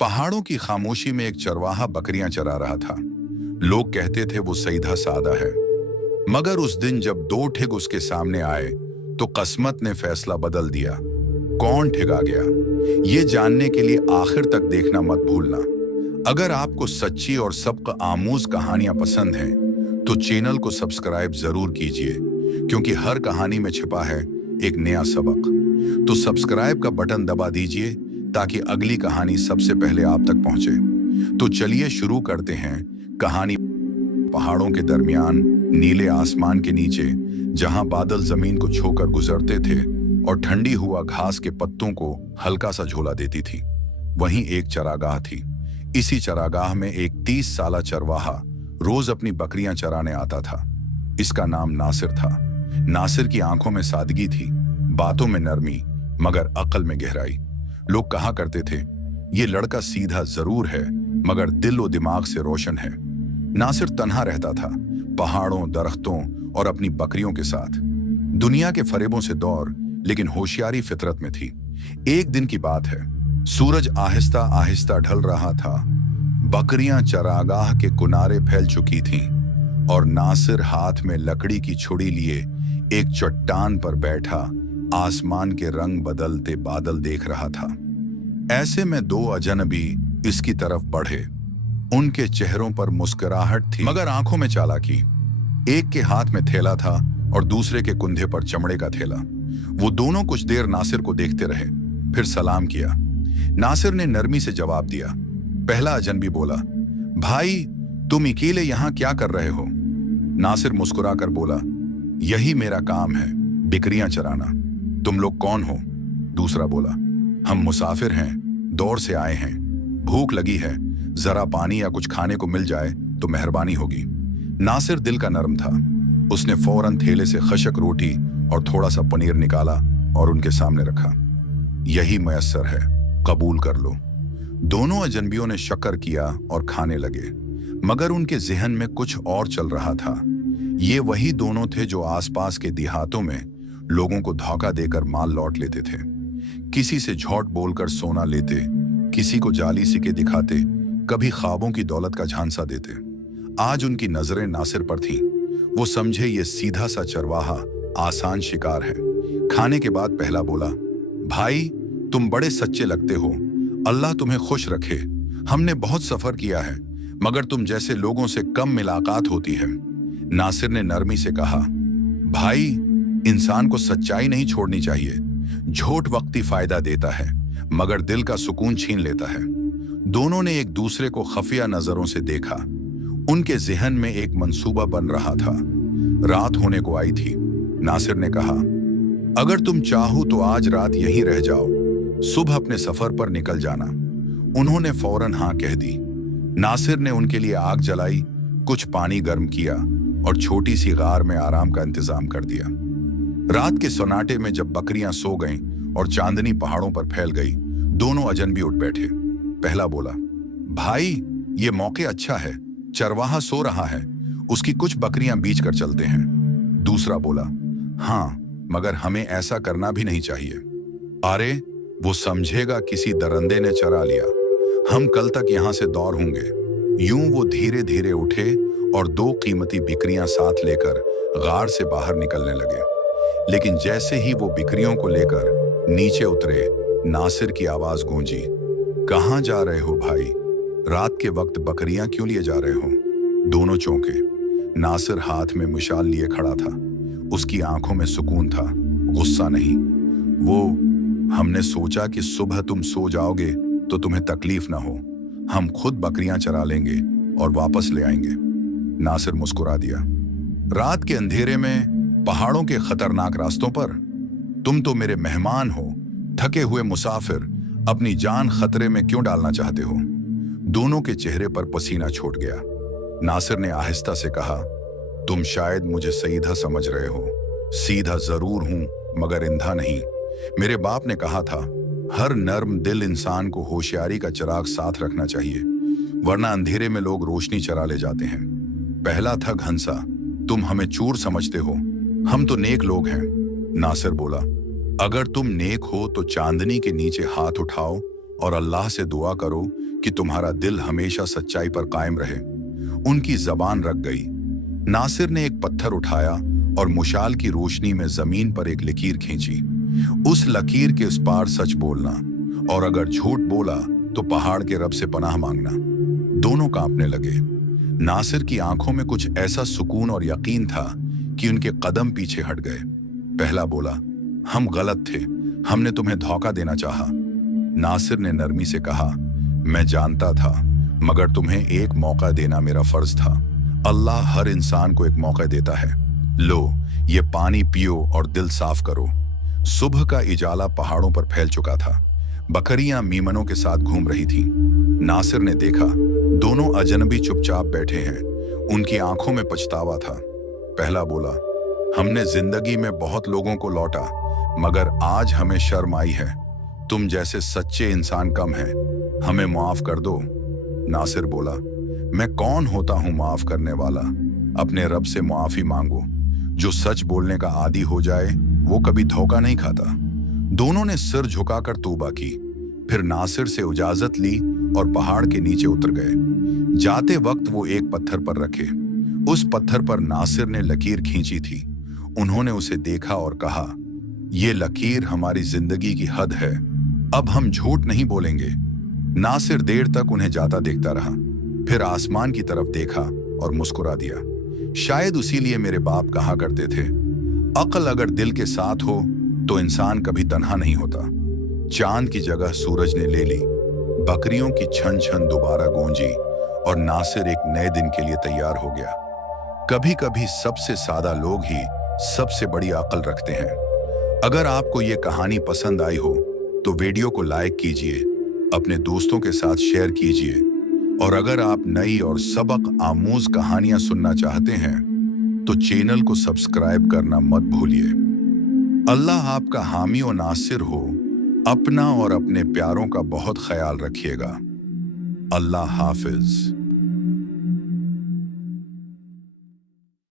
पहाड़ों की खामोशी में एक चरवाहा बकरियां चरा रहा था। लोग कहते थे वो सीधा सादा है, मगर उस दिन जब दो ठिग उसके सामने आए तो किस्मत ने फैसला बदल दिया। कौन ठिगा गया, ये जानने के लिए आखिर तक देखना मत भूलना। अगर आपको सच्ची और सबक आमूज कहानियां पसंद हैं, तो चैनल को सब्सक्राइब जरूर कीजिए, क्योंकि हर कहानी में छिपा है एक नया सबक। तो सब्सक्राइब का बटन दबा दीजिए ताकि अगली कहानी सबसे पहले आप तक पहुंचे। तो चलिए शुरू करते हैं कहानी। पहाड़ों के दरमियान, नीले आसमान के नीचे, जहां बादल जमीन को छूकर गुजरते थे और ठंडी हुआ घास के पत्तों को हल्का सा झोला देती थी, वहीं एक चरागाह थी। इसी चरागाह में एक 30 साला चरवाहा रोज अपनी बकरियां चराने आता था। इसका नाम नासिर था। नासिर की आंखों में सादगी थी, बातों में नरमी, मगर अक्ल में गहराई। लोग कहा करते थे, ये लड़का सीधा जरूर है, मगर दिल और दिमाग से रोशन है। नासिर तन्हा रहता था, पहाड़ों, दरख्तों और अपनी बकरियों के साथ। दुनिया के फरेबों से दूर, लेकिन होशियारी फितरत में थी। एक दिन की बात है, सूरज आहिस्ता आहिस्ता ढल रहा था। बकरियां चरागाह के किनारे फैल चुकी थीं और नासिर हाथ में लकड़ी की छुरी लिए एक चट्टान पर बैठा आसमान के रंग बदलते बादल देख रहा था। ऐसे में दो अजनबी इसकी तरफ बढ़े। उनके चेहरों पर मुस्कुराहट थी, मगर आंखों में चालाकी। एक के हाथ में थैला था और दूसरे के कंधे पर चमड़े का थैला। वो दोनों कुछ देर नासिर को देखते रहे, फिर सलाम किया। नासिर ने नरमी से जवाब दिया। पहला अजनबी बोला, भाई तुम अकेले यहां क्या कर रहे हो? नासिर मुस्कुराकर बोला, यही मेरा काम है, बकरियां चराना। तुम लोग कौन हो? दूसरा बोला, हम मुसाफिर हैं, दौर से आए हैं, भूख लगी है, जरा पानी या कुछ खाने को मिल जाए तो मेहरबानी होगी। नासिर दिल का नरम था। उसने फौरन थैले से खशक रोटी और थोड़ा सा पनीर निकाला और उनके सामने रखा। यही मयस्सर है, कबूल कर लो। दोनों अजनबियों ने शक्र किया और खाने लगे, मगर उनके जहन में कुछ और चल रहा था। ये वही दोनों थे जो आसपास के देहातों में लोगों को धोखा देकर माल लौट लेते थे। किसी से झूठ बोलकर सोना लेते, किसी को जाली सिक्के दिखाते, कभी ख्वाबों की दौलत का झांसा देते। आज उनकी नजरें नासिर पर थीं। वो समझे ये सीधा सा चरवाहा आसान शिकार है। खाने के बाद पहला बोला, भाई तुम बड़े सच्चे लगते हो, अल्लाह तुम्हें खुश रखे। हमने बहुत सफर किया है, मगर तुम जैसे लोगों से कम मुलाकात होती है। नासिर ने नरमी से कहा, भाई इंसान को सच्चाई नहीं छोड़नी चाहिए। झूठ वक्ती फायदा देता है, मगर दिल का सुकून छीन लेता है। दोनों ने एक दूसरे को खफिया नजरों से देखा। उनके जहन में एक मंसूबा बन रहा था। रात होने को आई थी। नासिर ने कहा, अगर तुम चाहो तो आज रात यहीं रह जाओ, सुबह अपने सफर पर निकल जाना। उन्होंने फौरन हाँ कह दी। नासिर ने उनके लिए आग जलाई, कुछ पानी गर्म किया और छोटी सी गार में आराम का इंतजाम कर दिया। रात के सन्नाटे में जब बकरियां सो गईं और चांदनी पहाड़ों पर फैल गई, दोनों अजनबी उठ बैठे। पहला बोला, भाई ये मौके अच्छा है, चरवाहा सो रहा है, उसकी कुछ बकरियां बीच कर चलते हैं। दूसरा बोला, हाँ, मगर हमें ऐसा करना भी नहीं चाहिए। अरे वो समझेगा किसी दरिंदे ने चरा लिया, हम कल तक यहां से दूर होंगे। यूं वो धीरे धीरे उठे और दो कीमती बकरियां साथ लेकर गार से बाहर निकलने लगे। लेकिन जैसे ही वो बकरियों को लेकर नीचे उतरे, नासिर की आवाज गूंजी, कहां जा रहे हो भाई? रात के वक्त बकरियां क्यों लिए जा रहे हो? दोनों चौंके। नासिर हाथ में मशाल लिए खड़ा था। उसकी आंखों में सुकून था, गुस्सा नहीं। वो, हमने सोचा कि सुबह तुम सो जाओगे तो तुम्हें तकलीफ ना हो। हम खुद बकरियां चरा लेंगे और वापस ले आएंगे। नासिर मुस्कुरा दिया। रात के अंधेरे में, पहाड़ों के खतरनाक रास्तों पर तुम तो मेरे मेहमान हो। थके हुए मुसाफिर अपनी जान खतरे में क्यों डालना चाहते हो? दोनों के चेहरे पर पसीना छूट गया। नासिर ने आहिस्ता से कहा, तुम शायद मुझे सीधा समझ रहे हो। सीधा जरूर हूं, मगर इंधा नहीं। मेरे बाप ने कहा था, हर नर्म दिल इंसान को होशियारी का चिराग साथ रखना चाहिए, वरना अंधेरे में लोग रोशनी चरा ले जाते हैं। पहला था घंसा, तुम हमें चूर समझते हो, हम तो नेक लोग हैं। नासिर बोला, अगर तुम नेक हो तो चांदनी के नीचे हाथ उठाओ और अल्लाह से दुआ करो कि तुम्हारा दिल हमेशा सच्चाई पर कायम रहे। उनकी जबान रख गई। नासिर ने एक पत्थर उठाया और मुशाल की रोशनी में जमीन पर एक लकीर खींची। उस लकीर के उस पार सच बोलना, और अगर झूठ बोला तो पहाड़ के रब से पनाह मांगना। दोनों कांपने लगे। नासिर की आंखों में कुछ ऐसा सुकून और यकीन था कि उनके कदम पीछे हट गए। पहला बोला, हम गलत थे, हमने तुम्हें धोखा देना चाहा। नासिर ने नरमी से कहा, मैं जानता था, मगर तुम्हें एक मौका देना मेरा फर्ज था। अल्लाह हर इंसान को एक मौका देता है। लो, ये पानी पियो और दिल साफ करो। सुबह का इजाला पहाड़ों पर फैल चुका था। बकरियां मीमनों के साथ घूम रही थीं। नासिर ने देखा, दोनों अजनबी चुपचाप बैठे हैं। उनकी आंखों में पछतावा था। पहला बोला, हमने जिंदगी में बहुत लोगों को लौटा, मगर आज हमें शर्म आई है। तुम जैसे सच्चे इंसान कम हैं, हमें माफ कर दो। नासिर बोला, मैं कौन होता हूं माफ करने वाला? अपने रब से माफी मांगो। जो सच बोलने का आदी हो जाए वो कभी धोखा नहीं खाता। दोनों ने सिर झुकाकर तौबा की, फिर नासिर से इजाजत ली और पहाड़ के नीचे उतर गए। जाते वक्त वो एक पत्थर पर रखे। उस पत्थर पर नासिर ने लकीर खींची थी। उन्होंने उसे देखा और कहा, ये लकीर हमारी जिंदगी की हद है, अब हम झूठ नहीं बोलेंगे। नासिर देर तक उन्हें जाता देखता रहा, फिर आसमान की तरफ देखा और मुस्कुरा दिया। शायद उसीलिए मेरे बाप कहा करते थे, अक्ल अगर दिल के साथ हो तो इंसान कभी तन्हा नहीं होता। चांद की जगह सूरज ने ले ली। बकरियों की छन छन दोबारा गूंजी और नासिर एक नए दिन के लिए तैयार हो गया। कभी कभी सबसे सादा लोग ही सबसे बड़ी अक्ल रखते हैं। अगर आपको ये कहानी पसंद आई हो तो वीडियो को लाइक कीजिए, अपने दोस्तों के साथ शेयर कीजिए, और अगर आप नई और सबक आमूज कहानियां सुनना चाहते हैं तो चैनल को सब्सक्राइब करना मत भूलिए। अल्लाह आपका हामी और नासिर हो। अपना और अपने प्यारों का बहुत ख्याल रखिएगा। अल्लाह हाफिज।